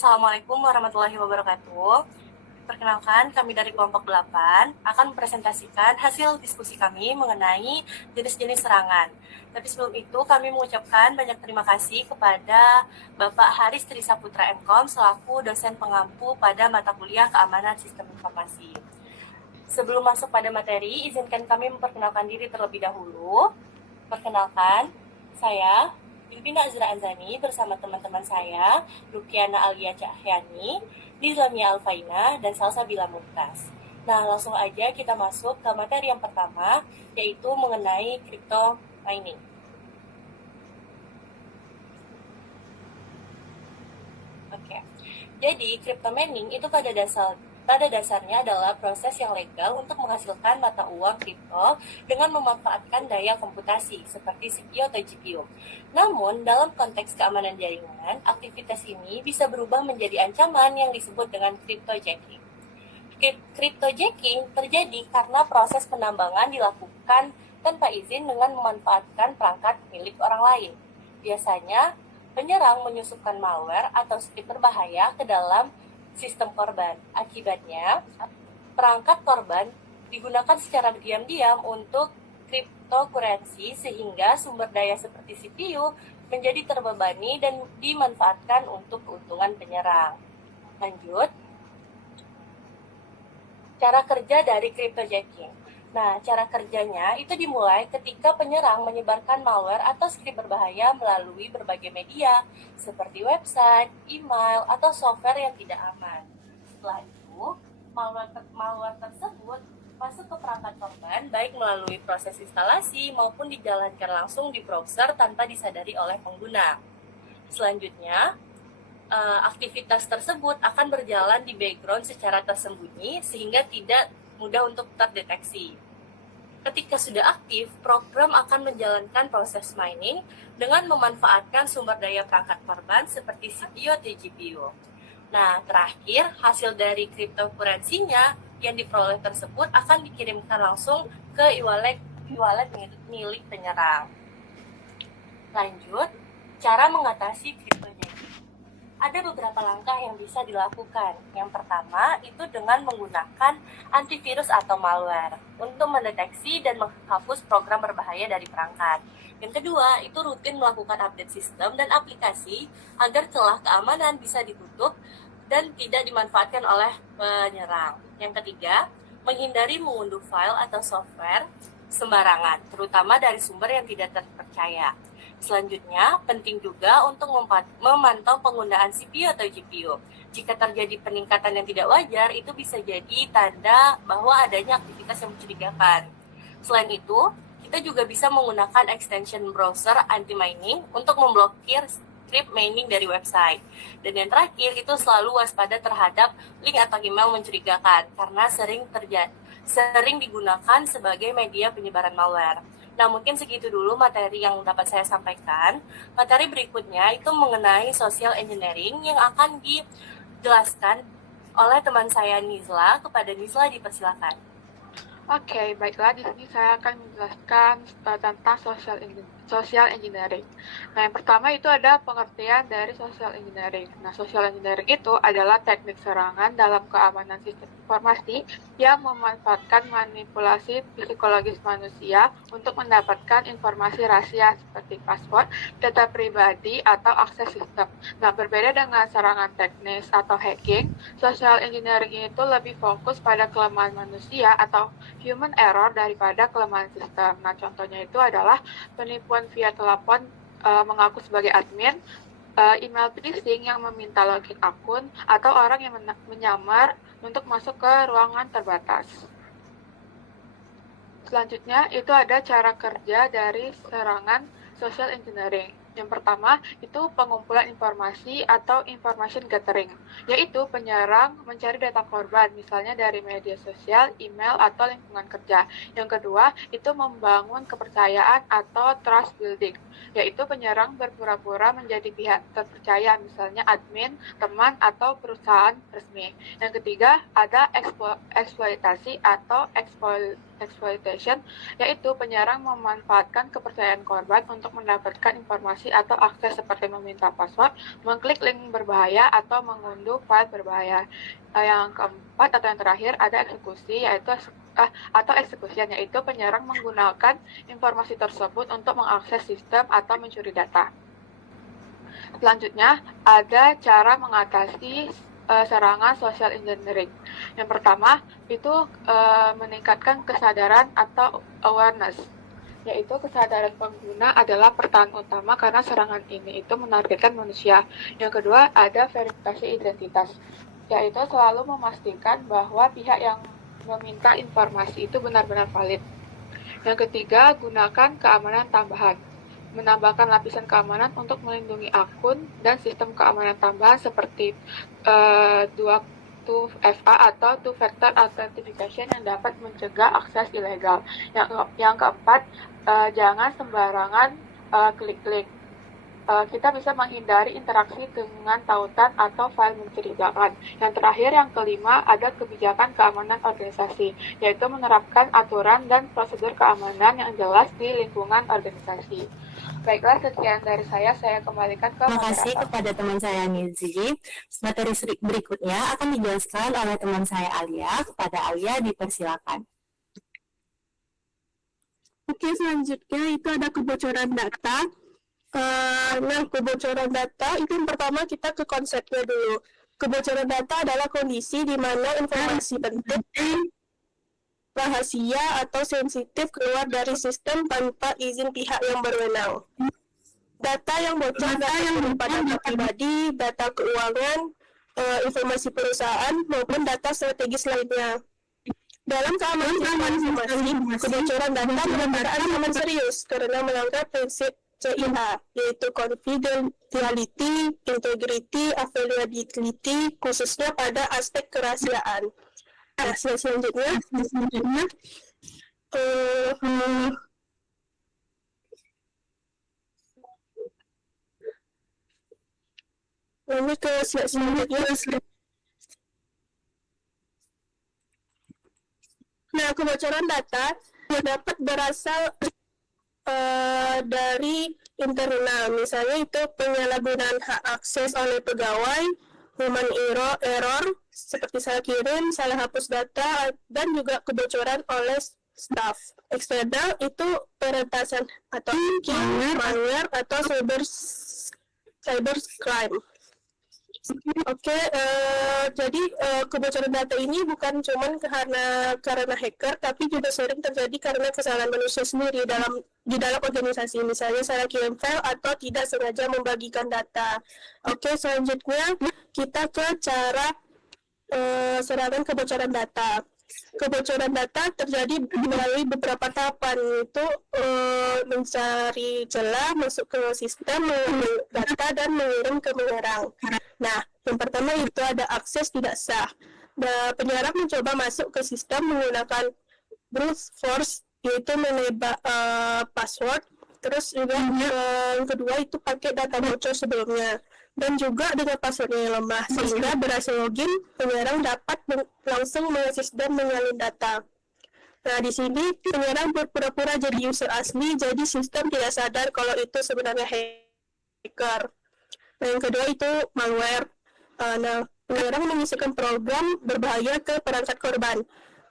Assalamualaikum warahmatullahi wabarakatuh. Perkenalkan, kami dari kelompok 8 akan mempresentasikan hasil diskusi kami mengenai jenis-jenis serangan. Tapi sebelum itu, kami mengucapkan banyak terima kasih kepada Bapak Haris Trisaputra MKOM selaku dosen pengampu pada mata kuliah Keamanan Sistem Informasi. Sebelum masuk pada materi, izinkan kami memperkenalkan diri terlebih dahulu. Perkenalkan, saya Bilbina Azra Anzani bersama teman-teman saya, Lukiana Alia Cahyani, Nizlamia Alfaina, dan Salsabila Mumtaz. Nah, langsung aja kita masuk ke materi yang pertama, yaitu mengenai crypto mining. Oke, jadi crypto mining itu pada dasarnya adalah proses yang legal untuk menghasilkan mata uang kripto dengan memanfaatkan daya komputasi seperti CPU atau GPU. Namun, dalam konteks keamanan jaringan, aktivitas ini bisa berubah menjadi ancaman yang disebut dengan cryptojacking. Cryptojacking terjadi karena proses penambangan dilakukan tanpa izin dengan memanfaatkan perangkat milik orang lain. Biasanya, penyerang menyusupkan malware atau skrip berbahaya ke dalam sistem korban. Akibatnya, perangkat korban digunakan secara diam-diam untuk cryptocurrency sehingga sumber daya seperti CPU menjadi terbebani dan dimanfaatkan untuk keuntungan penyerang. Lanjut, cara kerja dari cryptojacking. Nah, cara kerjanya itu dimulai ketika penyerang menyebarkan malware atau skrip berbahaya melalui berbagai media, seperti website, email, atau software yang tidak aman. Setelah itu, malware tersebut masuk ke perangkat korban, baik melalui proses instalasi maupun dijalankan langsung di browser tanpa disadari oleh pengguna. Selanjutnya, aktivitas tersebut akan berjalan di background secara tersembunyi sehingga tidak mudah untuk terdeteksi. Ketika sudah aktif, program akan menjalankan proses mining dengan memanfaatkan sumber daya perangkat korban seperti CPU atau GPU. Nah, terakhir, hasil dari cryptocurrency-nya yang diperoleh tersebut akan dikirimkan langsung ke e-wallet milik penyerang. Lanjut, cara mengatasi cryptojacking. Ada beberapa langkah yang bisa dilakukan. Yang pertama, itu dengan menggunakan antivirus atau malware untuk mendeteksi dan menghapus program berbahaya dari perangkat. Yang kedua, itu rutin melakukan update sistem dan aplikasi agar celah keamanan bisa ditutup dan tidak dimanfaatkan oleh penyerang. Yang ketiga, menghindari mengunduh file atau software sembarangan, terutama dari sumber yang tidak terpercaya. Selanjutnya, penting juga untuk memantau penggunaan CPU atau GPU. Jika terjadi peningkatan yang tidak wajar, itu bisa jadi tanda bahwa adanya aktivitas yang mencurigakan. Selain itu, kita juga bisa menggunakan extension browser anti-mining untuk memblokir script mining dari website. Dan yang terakhir, itu selalu waspada terhadap link atau email mencurigakan, karena sering digunakan sebagai media penyebaran malware. Nah, mungkin segitu dulu materi yang dapat saya sampaikan. Materi berikutnya itu mengenai social engineering yang akan dijelaskan oleh teman saya Nizla. Kepada Nizla dipersilakan. Oke, baiklah. Di sini saya akan menjelaskan tentang social engineering. Nah, yang pertama itu ada pengertian dari social engineering. Nah, social engineering itu adalah teknik serangan dalam keamanan sistem informasi yang memanfaatkan manipulasi psikologis manusia untuk mendapatkan informasi rahasia seperti password, data pribadi, atau akses sistem. Nah, berbeda dengan serangan teknis atau hacking, social engineering itu lebih fokus pada kelemahan manusia atau human error daripada kelemahan sistem. Nah, contohnya itu adalah penipuan via telepon mengaku sebagai admin, email phishing yang meminta login akun, atau orang yang menyamar untuk masuk ke ruangan terbatas. Selanjutnya, itu ada cara kerja dari serangan social engineering. Yang pertama, itu pengumpulan informasi atau information gathering, yaitu penyerang mencari data korban, misalnya dari media sosial, email, atau lingkungan kerja. Yang kedua, itu membangun kepercayaan atau trust building, yaitu penyerang berpura-pura menjadi pihak terpercaya, misalnya admin, teman, atau perusahaan resmi. Yang ketiga, ada eksploitasi atau exploitation, yaitu penyerang memanfaatkan kepercayaan korban untuk mendapatkan informasi atau akses seperti meminta password, mengklik link berbahaya, atau mengunduh file berbahaya. Yang keempat atau yang terakhir ada eksekusi, atau execution, yaitu penyerang menggunakan informasi tersebut untuk mengakses sistem atau mencuri data. Selanjutnya, ada cara mengatasi serangan social engineering. Yang pertama, itu meningkatkan kesadaran atau awareness, yaitu kesadaran pengguna adalah pertahanan utama karena serangan ini itu menargetkan manusia. Yang kedua, ada verifikasi identitas, yaitu selalu memastikan bahwa pihak yang meminta informasi itu benar-benar valid. Yang ketiga, gunakan keamanan tambahan. Menambahkan lapisan keamanan untuk melindungi akun dan sistem keamanan tambahan seperti 2FA atau two-factor authentication yang dapat mencegah akses ilegal. Yang keempat, jangan sembarangan klik-klik. Kita bisa menghindari interaksi dengan tautan atau file mencurigakan. Yang terakhir, yang kelima, ada kebijakan keamanan organisasi, yaitu menerapkan aturan dan prosedur keamanan yang jelas di lingkungan organisasi. Baiklah, sekian dari saya kembalikan ke Terima kasih moderator. kepada teman saya Nizi. Materi berikutnya akan dijelaskan oleh teman saya Alia. Kepada Alia dipersilakan. Oke, selanjutnya itu ada kebocoran data. Nah, kebocoran data itu yang pertama kita ke konsepnya dulu. Kebocoran data adalah kondisi di mana informasi penting, rahasia, atau sensitif keluar dari sistem tanpa izin pihak yang berwenang. Data yang bocor dapat berupa data pribadi, data keuangan, informasi perusahaan, maupun data strategis lainnya. Dalam keamanan informasi, kebocoran data merupakan ancaman serius karena melanggar prinsip CIH, yaitu confidentiality, integrity, availability, khususnya pada aspek kerahasiaan. Nah, selanjutnya, lanjut ke slide selanjutnya. Nah, kebocoran data dapat berasal dari internal, misalnya itu penyalahgunaan hak akses oleh pegawai, human error seperti salah kirim, salah hapus data, dan juga kebocoran oleh staff. Eksternal itu peretasan atau hacking, malware, atau cyber crime. Oke, jadi kebocoran data ini bukan cuma karena hacker, tapi juga sering terjadi karena kesalahan manusia sendiri di dalam organisasi, misalnya salah kirim file atau tidak sengaja membagikan data. Oke, selanjutnya kita ke cara serangan kebocoran data. Kebocoran data terjadi melalui beberapa tahapan, yaitu mencari celah, masuk ke sistem, mengambil data, dan mengirim ke penyerang. Nah, yang pertama itu ada akses tidak sah. Penyerang mencoba masuk ke sistem menggunakan brute force, yaitu menebak password. Terus juga yang kedua itu pakai data bocor sebelumnya. Dan juga dengan passwordnya yang lemah, sehingga berhasil login, penyerang dapat langsung mengakses dan menyalin data. Nah, di sini penyerang berpura-pura jadi user asli, jadi sistem tidak sadar kalau itu sebenarnya hacker. Nah, yang kedua itu malware. Nah, penyerang mengisikan program berbahaya ke perangkat korban.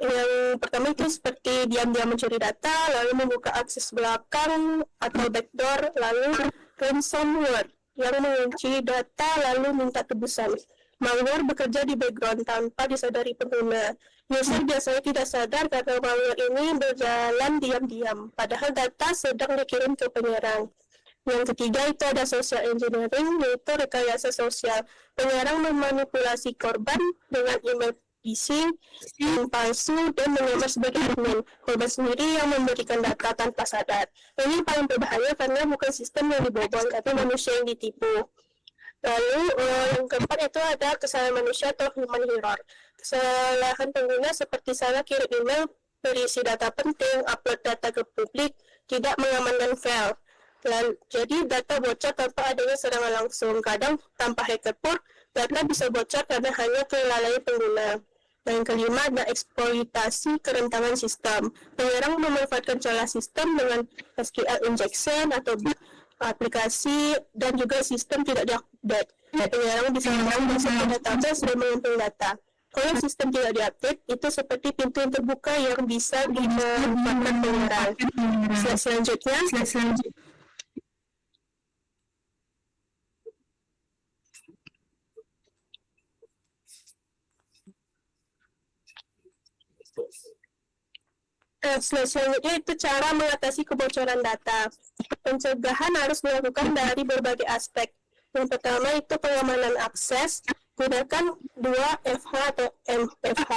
Yang pertama itu seperti diam-diam mencuri data, lalu membuka akses belakang atau backdoor, lalu ransomware yang mengunci data lalu minta tebusan. Malware bekerja di background tanpa disadari pengguna. User biasanya tidak sadar karena malware ini berjalan diam-diam, padahal data sedang dikirim ke penyerang. Yang ketiga itu ada social engineering, yaitu rekayasa sosial. Penyerang memanipulasi korban dengan email phishing, yang palsu, dan menyamar sebagai admin. Korban sendiri yang memberikan data tanpa sadar. Ini paling berbahaya karena bukan sistem yang dibobol, tapi manusia yang ditipu. Lalu yang keempat itu ada kesalahan manusia atau human error. Kesalahan pengguna seperti salah kirim email, berisi data penting, upload data ke publik, tidak mengamankan file. Jadi data bocor tanpa adanya serangan langsung. Kadang tanpa hacker pun data bisa bocor karena hanya kelalaian pengguna. Dan yang kelima ada eksploitasi kerentanan sistem. Penyerang memanfaatkan celah sistem dengan SQL injection atau aplikasi dan juga sistem tidak diupdate. Penyerang bisa masuk ke database dan mengumpulkan data. Kalau sistem tidak diupdate, itu seperti pintu yang terbuka yang bisa dimanfaatkan penyerang. Slide selanjutnya. Slide selanjutnya itu cara mengatasi kebocoran data. Pencegahan harus dilakukan dari berbagai aspek. Yang pertama itu pengamanan akses, gunakan 2FH atau MFH,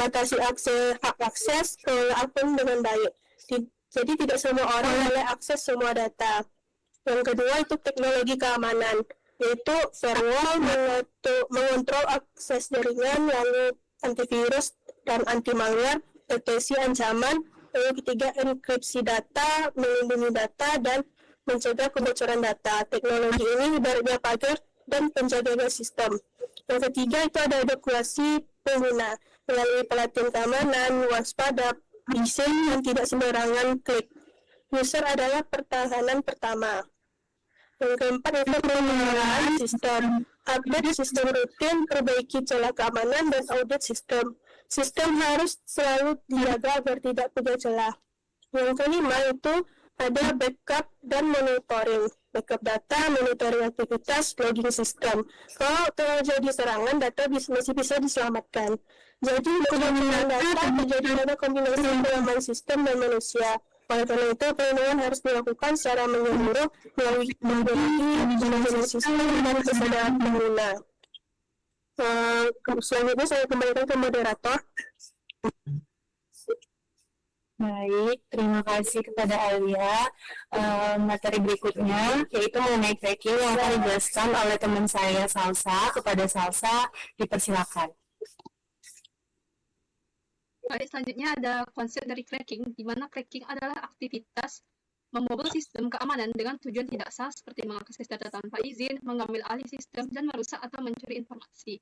batasi hak akses, kelola akun dengan baik. Jadi tidak semua orang boleh akses semua data. Yang kedua itu teknologi keamanan, yaitu firewall, mengontrol akses jaringan, lalu antivirus dan anti malware, deteksi ancaman. Yang ketiga enkripsi data, melindungi data dan mencegah kebocoran data. Teknologi ini ibaratnya pagar dan penjaga sistem. Yang ketiga itu ada edukasi pengguna melalui pelatihan keamanan, waspada, phishing yang tidak sembarangan klik. User adalah pertahanan pertama. Yang keempat itu pemeliharaan sistem. Update sistem rutin, perbaiki celah keamanan, dan audit sistem. Sistem harus selalu dijaga agar tidak punya celah. Yang kelima itu ada backup dan monitoring. Backup data, monitoring aktivitas, logging sistem. Kalau terjadi serangan, data masih bisa diselamatkan. Jadi, kebocoran data terjadi pada kombinasi kelemahan sistem dan manusia. Oleh karena itu, perlindungan harus dilakukan secara menyeluruh melalui manajemen sistem dan kesadaran pengguna. Selanjutnya saya kembalikan ke moderator. Baik, terima kasih kepada Alia. Materi berikutnya yaitu mengenai cracking yang akan dijelaskan oleh teman saya Salsa. Kepada Salsa, dipersilakan. Baik, selanjutnya ada konsep dari cracking, di mana cracking adalah aktivitas membobol sistem keamanan dengan tujuan tidak sah seperti mengakses data tanpa izin, mengambil alih sistem, dan merusak atau mencuri informasi.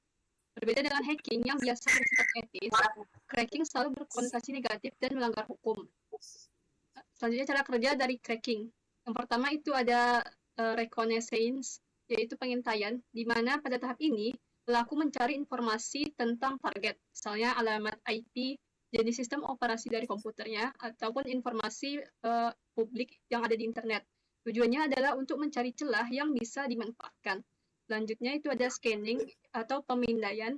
Berbeda dengan hacking yang biasa bersifat etis, cracking selalu berkonotasi negatif dan melanggar hukum. Selanjutnya cara kerja dari cracking. Yang pertama itu ada reconnaissance, yaitu pengintaian, di mana pada tahap ini pelaku mencari informasi tentang target, misalnya alamat IP, jenis sistem operasi dari komputernya, ataupun informasi publik yang ada di internet. Tujuannya adalah untuk mencari celah yang bisa dimanfaatkan. Selanjutnya itu ada scanning atau pemindaian,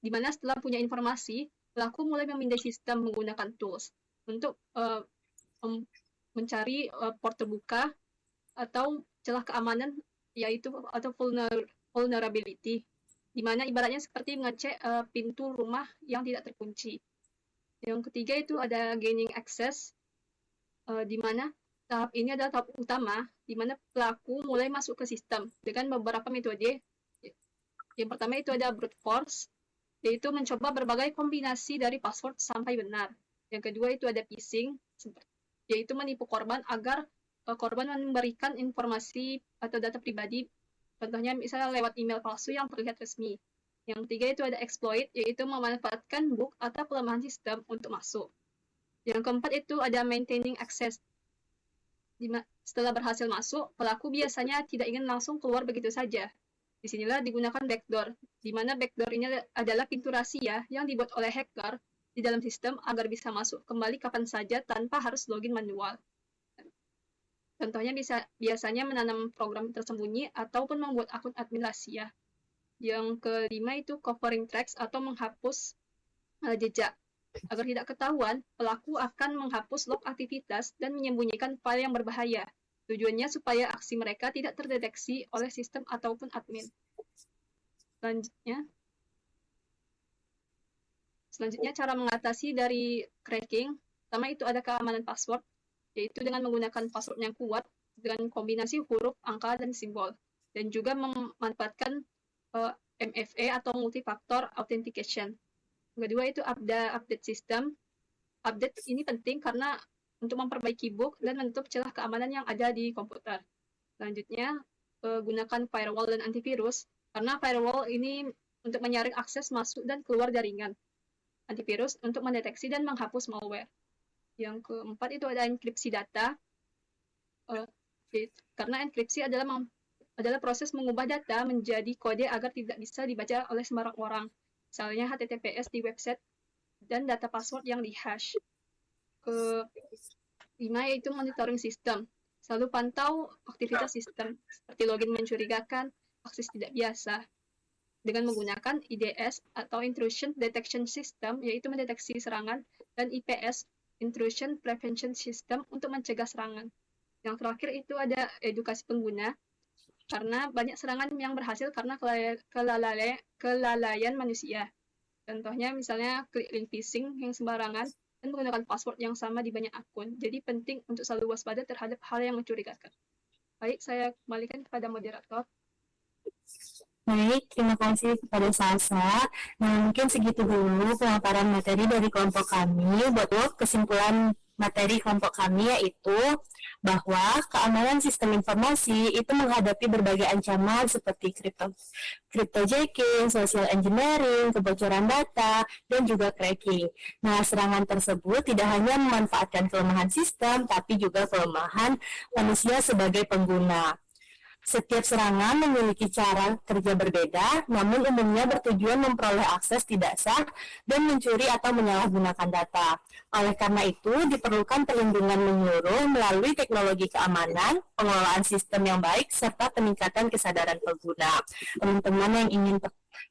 di mana setelah punya informasi, pelaku mulai memindai sistem menggunakan tools untuk mencari port terbuka atau celah keamanan, yaitu atau vulnerability, di mana ibaratnya seperti mengecek pintu rumah yang tidak terkunci. Yang ketiga itu ada gaining access, di mana tahap ini adalah tahap utama, di mana pelaku mulai masuk ke sistem dengan beberapa metode. Yang pertama itu ada brute force, yaitu mencoba berbagai kombinasi dari password sampai benar. Yang kedua itu ada phishing, yaitu menipu korban agar korban memberikan informasi atau data pribadi, contohnya misalnya lewat email palsu yang terlihat resmi. Yang ketiga itu ada exploit, yaitu memanfaatkan bug atau kelemahan sistem untuk masuk. Yang keempat itu ada maintaining access. Setelah berhasil masuk, pelaku biasanya tidak ingin langsung keluar begitu saja. Disinilah digunakan backdoor, di mana backdoor ini adalah pintu rahasia yang dibuat oleh hacker di dalam sistem agar bisa masuk kembali kapan saja tanpa harus login manual. Contohnya biasanya menanam program tersembunyi ataupun membuat akun admin rahasia. Yang kelima itu covering tracks atau menghapus jejak. Agar tidak ketahuan, pelaku akan menghapus log aktivitas dan menyembunyikan file yang berbahaya. Tujuannya supaya aksi mereka tidak terdeteksi oleh sistem ataupun admin. Selanjutnya cara mengatasi dari cracking. Pertama itu ada keamanan password, yaitu dengan menggunakan password yang kuat dengan kombinasi huruf, angka, dan simbol. Dan juga memanfaatkan MFA atau multi-factor authentication. Yang kedua itu update sistem. Update ini penting karena untuk memperbaiki bug dan menutup celah keamanan yang ada di komputer. Selanjutnya, gunakan firewall dan antivirus, karena firewall ini untuk menyaring akses masuk dan keluar jaringan. antivirus untuk mendeteksi dan menghapus malware. Yang keempat itu ada enkripsi data. Karena enkripsi adalah proses mengubah data menjadi kode agar tidak bisa dibaca oleh sembarang orang. Misalnya HTTPS di website dan data password yang dihash. Kelima yaitu monitoring system. Selalu pantau aktivitas sistem seperti login mencurigakan, akses tidak biasa. Dengan menggunakan IDS atau Intrusion Detection System, yaitu mendeteksi serangan, dan IPS, Intrusion Prevention System, untuk mencegah serangan. Yang terakhir itu ada edukasi pengguna, karena banyak serangan yang berhasil karena kelalaian manusia. Contohnya misalnya klik link phishing yang sembarangan dan menggunakan password yang sama di banyak akun. Jadi penting untuk selalu waspada terhadap hal yang mencurigakan. Baik, saya kembalikan kepada moderator. Baik, terima kasih kepada Salsa. Nah, mungkin segitu dulu pemaparan materi dari kelompok kami. Buat kesimpulan materi kelompok kami yaitu bahwa keamanan sistem informasi itu menghadapi berbagai ancaman seperti cryptojacking, social engineering, kebocoran data, dan juga cracking. Nah, serangan tersebut tidak hanya memanfaatkan kelemahan sistem, tapi juga kelemahan manusia sebagai pengguna. Setiap serangan memiliki cara kerja berbeda, namun umumnya bertujuan memperoleh akses tidak sah dan mencuri atau menyalahgunakan data. Oleh karena itu, diperlukan perlindungan menyeluruh melalui teknologi keamanan, pengelolaan sistem yang baik, serta peningkatan kesadaran pengguna. Teman-teman yang ingin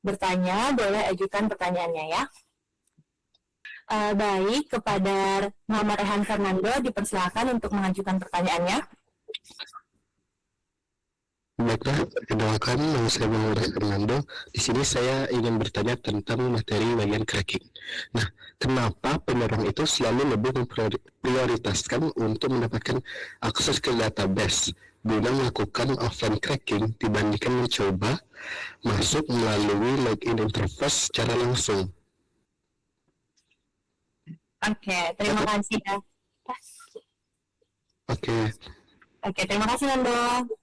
bertanya, boleh ajukan pertanyaannya ya. Baik, kepada Muhammad Rehan Fernando, dipersilakan untuk mengajukan pertanyaannya. Baiklah, perkenalkan, nama saya Muhammad Fernando. Di sini saya ingin bertanya tentang materi bagian cracking. Nah, kenapa penyerang itu selalu lebih memprioritaskan untuk mendapatkan akses ke database guna melakukan offline cracking dibandingkan mencoba masuk melalui login interface secara langsung? Oke, terima kasih ya. Oke, terima kasih Nando.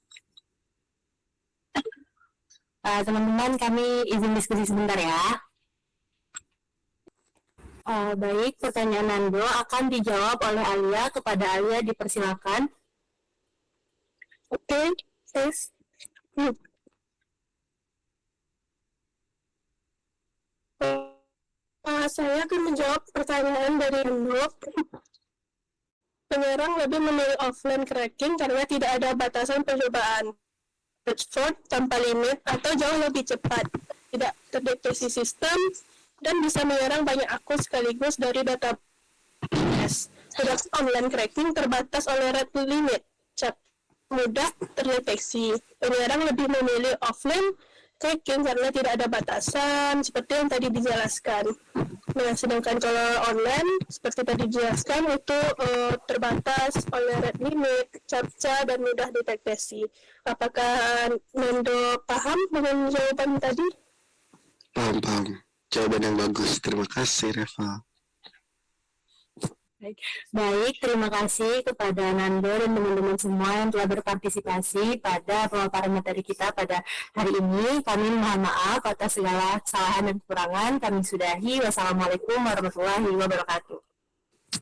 Teman-teman, kami izin diskusi sebentar ya. Baik, pertanyaan Nando akan dijawab oleh Alia. Kepada Alia, dipersilakan. Oke, tes. Saya akan menjawab pertanyaan dari Nando. Penyerang lebih memilih offline cracking karena tidak ada batasan percobaan. Short tanpa limit atau jauh lebih cepat, tidak terdeteksi sistem, dan bisa menyerang banyak akun sekaligus dari database. Sedangkan online cracking terbatas oleh rate limit, mudah terdeteksi. Penyerang lebih memilih offline cracking karena tidak ada batasan, seperti yang tadi dijelaskan. Nah, sedangkan kalau online, seperti tadi dijelaskan, itu terbatas oleh rate limit, captcha, dan mudah deteksi. Apakah Nando paham dengan jawaban tadi? Paham. Jawaban yang bagus. Terima kasih, Reva. Baik, terima kasih kepada Nando dan teman-teman semua yang telah berpartisipasi pada pemaparan materi kita pada hari ini. Kami mohon maaf atas segala kesalahan dan kekurangan. Kami sudahi. Wassalamualaikum warahmatullahi wabarakatuh.